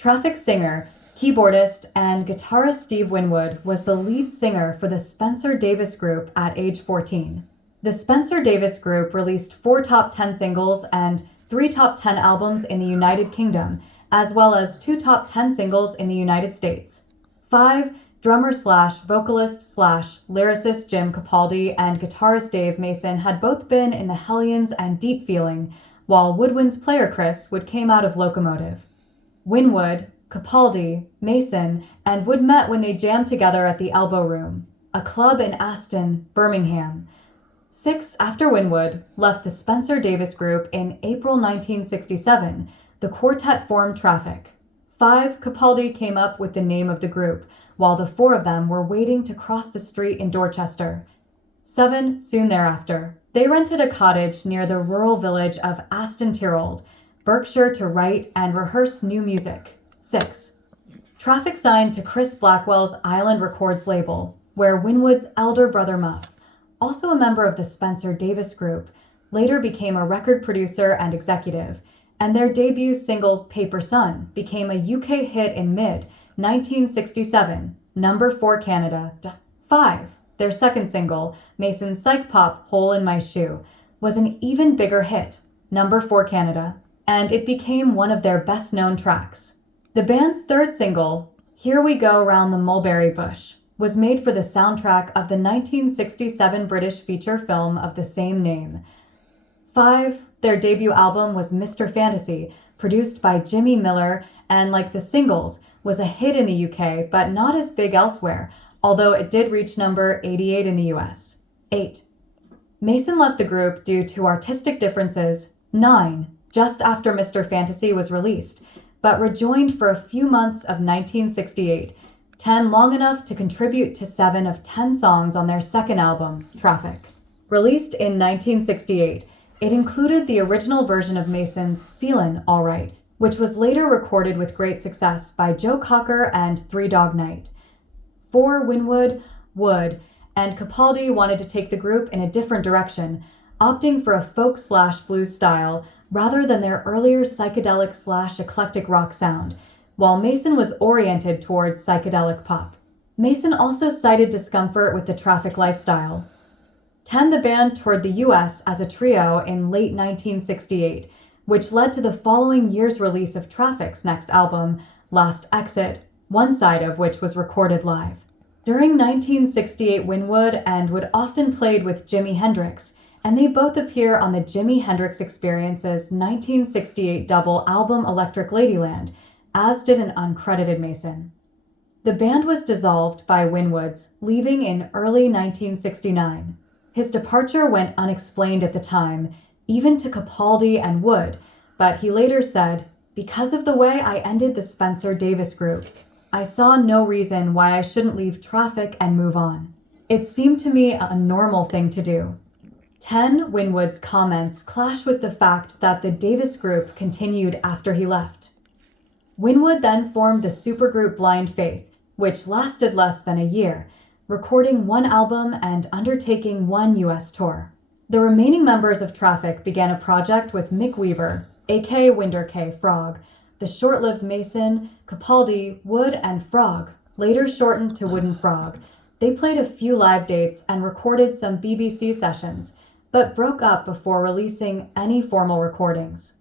Traffic singer, keyboardist, and guitarist Steve Winwood was the lead singer for the Spencer Davis Group at age 14. The Spencer Davis Group released 4 top 10 singles and 3 top 10 albums in the United Kingdom, as well as 2 top 10 singles in the United States. 5. Drummer slash vocalist slash lyricist Jim Capaldi and guitarist Dave Mason had both been in the Hellions and Deep Feeling, while Woodwind's player Chris Wood came out of Locomotive. Winwood, Capaldi, Mason, and Wood met when they jammed together at the Elbow Room, a club in Aston, Birmingham. 6. After Winwood left the Spencer Davis Group in April 1967, the quartet formed Traffic. 5. Capaldi came up with the name of the group, while the 4 of them were waiting to cross the street in Dorchester. 7. Soon thereafter, they rented a cottage near the rural village of Aston Tirrold, Berkshire, to write and rehearse new music. 6. Traffic signed to Chris Blackwell's Island Records label, where Winwood's elder brother Muff, also a member of the Spencer Davis Group, later became a record producer and executive, and their debut single Paper Sun became a UK hit in mid-1967, number 4 Canada. 5. Their second single, Mason's psych pop Hole in My Shoe, was an even bigger hit, number 4 Canada, and it became one of their best-known tracks. The band's third single, Here We Go Round the Mulberry Bush, was made for the soundtrack of the 1967 British feature film of the same name. 5. Their debut album was Mr. Fantasy, produced by Jimmy Miller, and like the singles, was a hit in the UK but not as big elsewhere, although it did reach number 88 in the US. 8. Mason left the group due to artistic differences. 9. Just after Mr. Fantasy was released, but rejoined for a few months of 1968, 10 long enough to contribute to 7 of 10 songs on their second album, Traffic. Released in 1968, it included the original version of Mason's Feelin' Alright, which was later recorded with great success by Joe Cocker and Three Dog Night. 4. Winwood, Wood, and Capaldi wanted to take the group in a different direction, opting for a folk/blues style rather than their earlier psychedelic/eclectic rock sound, while Mason was oriented towards psychedelic pop. Mason also cited discomfort with the Traffic lifestyle. 10. The band toured the US as a trio in late 1968, which led to the following year's release of Traffic's next album, Last Exit, one side of which was recorded live. During 1968, Winwood and Wood often played with Jimi Hendrix, and they both appear on the Jimi Hendrix Experience's 1968 double album Electric Ladyland, as did an uncredited Mason. The band was dissolved by Winwood's leaving in early 1969. His departure went unexplained at the time, even to Capaldi and Wood, but he later said, "Because of the way I ended the Spencer Davis Group, I saw no reason why I shouldn't leave Traffic and move on. It seemed to me a normal thing to do." 10. Winwood's comments clash with the fact that the Davis Group continued after he left. Winwood then formed the supergroup Blind Faith, which lasted less than a year, recording 1 album and undertaking 1 US tour. The remaining members of Traffic began a project with Mick Weaver, aka Winder K. Frog, the short-lived Mason, Capaldi, Wood, and Frog, later shortened to Wooden Frog. They played a few live dates and recorded some BBC sessions, but broke up before releasing any formal recordings.